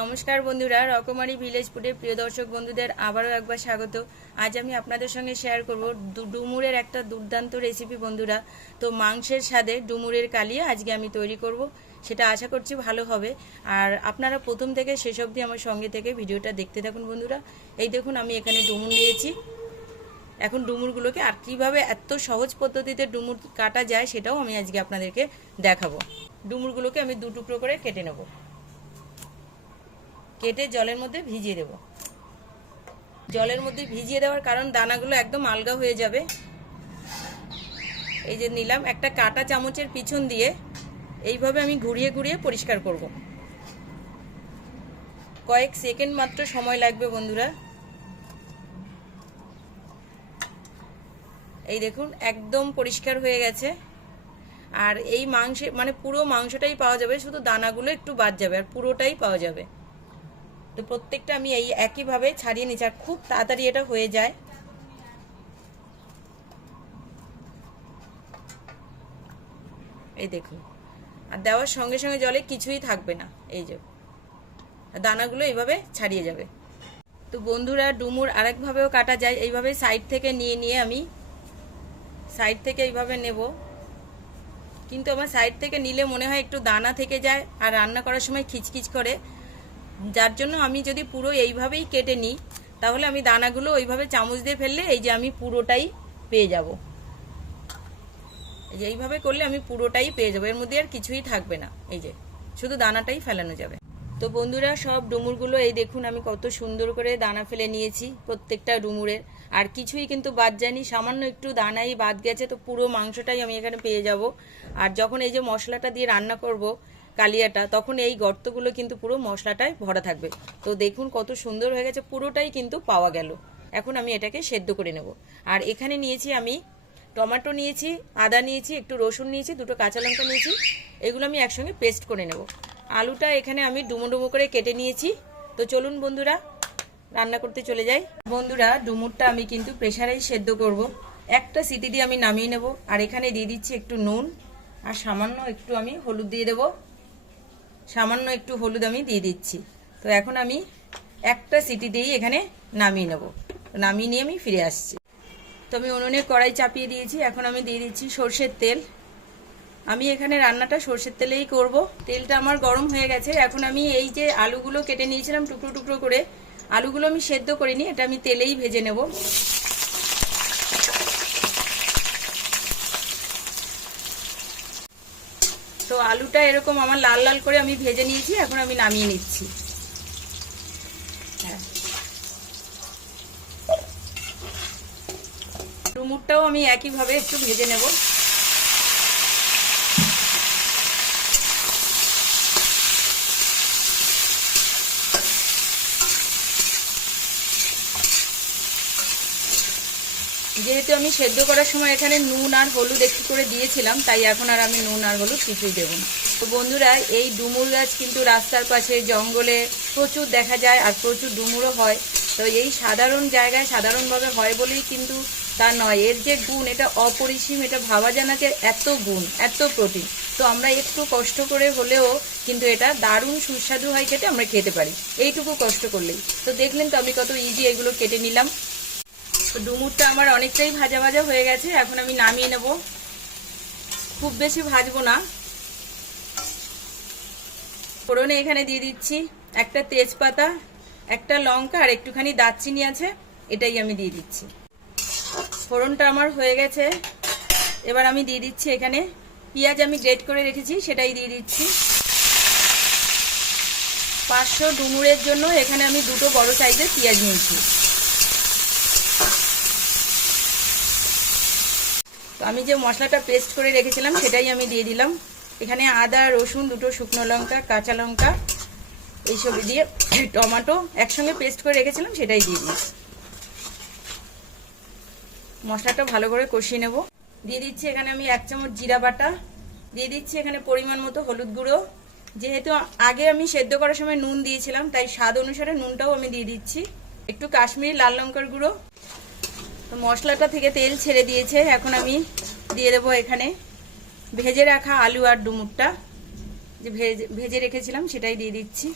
নমস্কার বন্ধুরা, রকমারি ভিলেজ ফুডের প্রিয় দর্শক বন্ধুদের আবারও একবার স্বাগত। আজ আমি আপনাদের সঙ্গে শেয়ার করব ডুমুরের একটা দুর্দান্ত রেসিপি বন্ধুরা। তো মাংসের স্বাদে ডুমুরের কালিয়া আজকে আমি তৈরি করব, সেটা আশা করছি ভালো হবে। আর আপনারা প্রথম থেকে শেষ অবধি আমার সঙ্গে থেকে ভিডিওটা দেখতে থাকুন বন্ধুরা। এই দেখুন, আমি এখানে ডুমুর নিয়েছি। এখন ডুমুরগুলোকে আর কীভাবে এত সহজ পদ্ধতিতে ডুমুর কাটা যায় সেটাও আমি আজকে আপনাদেরকে দেখাবো। ডুমুরগুলোকে আমি দু টুকরো করে কেটে নেব, কেটে জলের মধ্যে ভিজিয়ে দেব। জলের মধ্যে ভিজিয়ে দেওয়ার কারণ দানাগুলো একদম আলগা হয়ে যাবে। এই যে নিলাম, একটা কাঁটা চামচের পিছন দিয়ে এইভাবে আমি ঘুরিয়ে ঘুরিয়ে পরিষ্কার করব। কয়েক সেকেন্ড মাত্র সময় লাগবে বন্ধুরা। এই দেখুন, একদম পরিষ্কার হয়ে গেছে। আর এই মাংসে মানে পুরো মাংসটাই পাওয়া যাবে, শুধু দানাগুলো একটু বাদ যাবে, আর পুরোটাই পাওয়া যাবে। তো প্রত্যেকটা আমি এই একইভাবে ছাড়িয়ে নিচ্ছি, আর খুব তাড়াতাড়ি এটা হয়ে যায়। এই দেখুন, আর দেওয়ার সঙ্গে সঙ্গে জলে কিছুই থাকবে না, এই যে দানাগুলো এইভাবে ছাড়িয়ে যাবে। তো বন্ধুরা, ডুমুর আরেকভাবেও কাটা যায়, এইভাবে সাইড থেকে নিয়ে নিয়ে আমি সাইড থেকে এইভাবে নেব। কিন্তু আমার সাইড থেকে নিলে মনে হয় একটু দানা থেকে যায়, আর রান্না করার সময় খিচখিচ করে, যার জন্য আমি যদি পুরো এইভাবেই কেটে নিই তাহলে আমি দানাগুলো ওইভাবে চামচ দিয়ে ফেললে এই যে আমি পুরোটাই পেয়ে যাব। এই যে এইভাবে করলে আমি পুরোটাই পেয়ে যাবো, এর মধ্যে আর কিছুই থাকবে না, এই যে শুধু দানাটাই ফেলানো যাবে। তো বন্ধুরা, সব ডুমুরগুলো এই দেখুন আমি কত সুন্দর করে দানা ফেলে নিয়েছি প্রত্যেকটা ডুমুরের, আর কিছুই কিন্তু বাদ যায়নি, সামান্য একটু দানাই বাদ গেছে। তো পুরো মাংসটাই আমি এখানে পেয়ে যাব। আর যখন এই যে মশলাটা দিয়ে রান্না করব কালিয়াটা, তখন এই গর্তগুলো কিন্তু পুরো মশলাটায় ভরা থাকবে। তো দেখুন কত সুন্দর হয়ে গেছে, পুরোটাই কিন্তু পাওয়া গেল। এখন আমি এটাকে সেদ্ধ করে নেব। আর এখানে নিয়েছি আমি টমেটো নিয়েছি, আদা নিয়েছি, একটু রসুন নিয়েছি, দুটো কাঁচা লঙ্কা নিয়েছি, এগুলো আমি একসঙ্গে পেস্ট করে নেব। আলুটা এখানে আমি ডুমো ডুমো করে কেটে নিয়েছি। তো চলুন বন্ধুরা রান্না করতে চলে যাই। বন্ধুরা, ডুমুরটা আমি কিন্তু প্রেসারেই সেদ্ধ করব। একটা সিটি দিয়ে আমি নামিয়ে নেব। আর এখানে দিয়ে দিচ্ছি একটু নুন, আর সামান্য একটু আমি হলুদ দিয়ে দেব। সামান্য একটু হলুদ আমি দিয়ে দিচ্ছি। তো এখন আমি একটা সিটি দিয়েই এখানে নামিয়ে নেব। নামিয়ে নিয়ে আমি ফিরে আসছি। তো আমি উনুনে কড়াই চাপিয়ে দিয়েছি, এখন আমি দিয়ে দিচ্ছি সর্ষের তেল। আমি এখানে রান্নাটা সর্ষের তেলেই করব। তেলটা আমার গরম হয়ে গেছে। এখন আমি এই যে আলুগুলো কেটে নিয়েছিলাম টুকরো টুকরো করে, আলুগুলো আমি সেদ্ধ করিনি, এটা আমি তেলেই ভেজে নেব। তো আলুটা এরকম আমার লাল লাল করে আমি ভেজে নিয়েছি, এখন আমি নামিয়ে নিচ্ছি। হ্যাঁ, ডুমুরটাও আমি একইভাবে একটু ভেজে নেব। যেহেতু আমি সেদ্ধ করার সময় এখানে নুন আর হলুদ একটু করে দিয়েছিলাম, তাই এখন আর আমি নুন আর হলুদ কিছুই দেব না। তো বন্ধুরা, এই ডুমুর গাছ কিন্তু রাস্তার পাশে জঙ্গলে প্রচুর দেখা যায়, আর প্রচুর ডুমুরও হয়। তো এই সাধারণ জায়গায় সাধারণভাবে হয় বলেই কিন্তু তা নয়, এর যে গুণ এটা অপরিসীম, এটা ভাবা যায় না যে এত গুণ, এত প্রোটিন। তো আমরা একটু কষ্ট করে হলেও কিন্তু এটা দারুণ সুস্বাদু হয় খেতে, আমরা খেতে পারি এইটুকু কষ্ট করলেই। তো দেখলেন তো আমি কত ইজি এগুলো কেটে নিলাম। তো ডুমুরটা আমার অনেকটাই ভাজা ভাজা হয়ে গেছে, এখন আমি নামিয়ে নেব। খুব বেশি ভাজবো না। ফোড়নে এখানে দিয়ে দিচ্ছি একটা তেজপাতা, একটা লঙ্কা, আর একটুখানি দারচিনি আছে, এটাই আমি দিয়ে দিচ্ছি। ফোড়নটা আমার হয়ে গেছে। এবার আমি দিয়ে দিচ্ছি এখানে পেঁয়াজ, আমি গ্রেট করে রেখেছি, সেটাই দিয়ে দিচ্ছি। 500 ডুমুরের জন্য এখানে আমি দুটো বড় সাইজের পেঁয়াজ নিয়েছি। তো আমি যে মশলাটা পেস্ট করে রেখেছিলাম সেটাই আমি দিয়ে দিলাম। এখানে আদা, রসুন, দুটো শুকনো লঙ্কা, কাঁচা লঙ্কা, এইসব দিয়ে টমেটো একসঙ্গে পেস্ট করে রেখেছিলাম, সেটাই দিয়ে দিচ্ছি। মশলাটা ভালো করে কষিয়ে নেব। দিয়ে দিচ্ছি এখানে আমি 1 চামচ জিরা বাটা, দিয়ে দিচ্ছি এখানে পরিমাণ মতো হলুদ গুঁড়ো। যেহেতু আগে আমি সেদ্ধ করার সময় নুন দিয়েছিলাম, তাই স্বাদ অনুসারে নুনটাও আমি দিয়ে দিচ্ছি। একটু কাশ্মীরি লাল লঙ্কার গুঁড়ো। তো মশলাটা থেকে তেল ছেড়ে দিয়েছে, এখন আমি দিয়ে দেবো এখানে ভেজে রাখা আলু আর ডুমুরটা, যে ভেজে রেখেছিলাম সেটাই দিয়ে দিচ্ছি।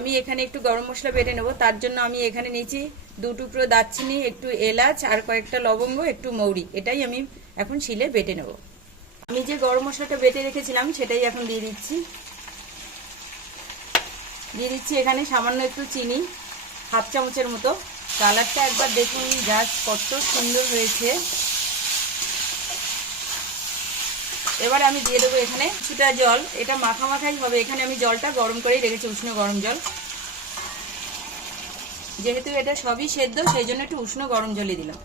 আমি এখানে একটু গরম মশলা বেটে নেবো। তার জন্য আমি এখানে নিয়েছি 2 টুকরো দারচিনি, একটু এলাচ আর কয়েকটা লবঙ্গ, একটু মৌরি। এটাই আমি এখন শিলে বেটে নেব। আমি যে গরম মশলাটা বেটে রেখেছিলাম সেটাই এখন দিয়ে দিচ্ছি। এখানে সামান্য একটু চিনি, 1/2 চামচের মতো। কালারটা একবার দেখুন জাস্ট কত সুন্দর হয়েছে। এবার আমি দিয়ে দেবো এখানে কিছুটা জল। এটা মাখামাখাই হবে। এখানে আমি জলটা গরম করেই রেখেছি, উষ্ণ গরম জল। যেহেতু এটা সবই সেদ্ধ সেই জন্য একটু উষ্ণ গরম জলই দিলাম।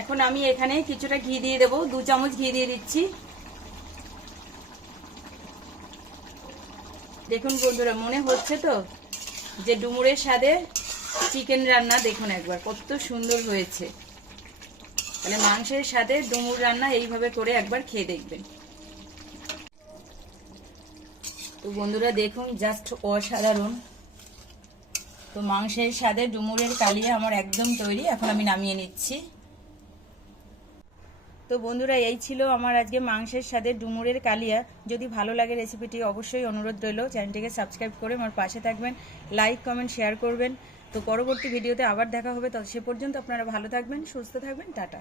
এখন আমি এখানে কিছুটা ঘি দিয়ে দেবো, 2 চামচ ঘি দিয়ে দিচ্ছি। দেখুন বন্ধুরা, মনে হচ্ছে তো যে ডুমুরের স্বাদে চিকেন রান্না। দেখুন একবার কত সুন্দর হয়েছে। তাহলে মাংসের সাথে ডুমুর রান্না এইভাবে করে একবার খেয়ে দেখবেন। তো বন্ধুরা দেখুন জাস্ট অসাধারণ। তো মাংসের সাথে ডুমুরের কালিয়া আমার একদম তৈরি। এখন আমি নামিয়ে নিচ্ছি। তো বন্ধুরা এই ছিল আমার আজকে মাংসের সাথে ডুমুরের কালিয়া। যদি ভালো লাগে রেসিপিটি অবশ্যই অনুরোধ রইল চ্যানেলটিকে সাবস্ক্রাইব করে আমার পাশে থাকবেন, লাইক কমেন্ট শেয়ার করবেন। তো পরবর্তী ভিডিওতে আবার দেখা হবে। তো সে পর্যন্ত আপনারা ভালো থাকবেন, সুস্থ থাকবেন। টাটা।